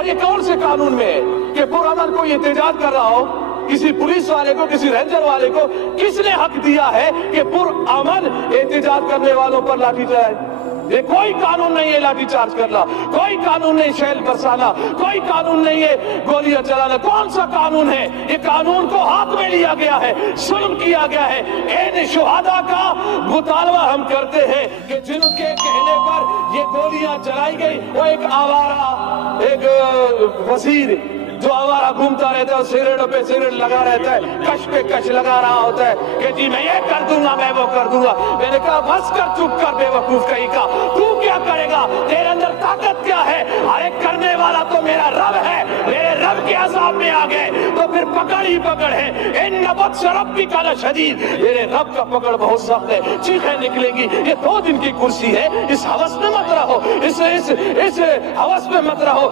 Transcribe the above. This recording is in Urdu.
اور یہ کون سے قانون میں ہے کہ پرامن کو احتجاج کر رہا ہو؟ کسی پولیس والے کو، کسی رینجر والے کو کس نے حق دیا ہے کہ پرامن احتجاج کرنے والوں پر لاٹھی چارج؟ یہ کوئی قانون نہیں ہے لاٹھی چارج کرنا، کوئی قانون نہیں شیل برسانا، کوئی قانون نہیں ہے گولیاں چلانا۔ کون سا قانون ہے؟ یہ قانون کو ہاتھ میں لیا گیا ہے، ظلم کیا گیا ہے۔ عین شہداء کا مطالبہ ہم کرتے ہیں کہ جن کے کہنے پر یہ گولیاں چلائی گئی، وہ ایک آوارہ، ایک وزیر جو آوارہ گھومتا رہتا ہے، سگریٹ پہ سگریٹ لگا رہتا ہے، کش پہ کش لگا رہا ہوتا ہے کہ جی میں یہ کر دوں گا، میں وہ کر دوں گا۔ میں نے کہا بس کر، چپ کر بے وقوف کہیں کا، تو کیا کرے گا؟ تیرے اندر طاقت کیا ہے؟ ارے کرنے والا تو میرا رب ہے، میرے رب کے عذاب میں آ گئے تو پھر پکڑ ہی پکڑ ہے۔ ان بطش ربک لشدید، میرے رب کا پکڑ بہت سخت ہے، چیخیں نکلیں گی۔ یہ 2 دن کی کرسی ہے، اس ہوس میں مت رہو، اس ہوس میں مت رہو۔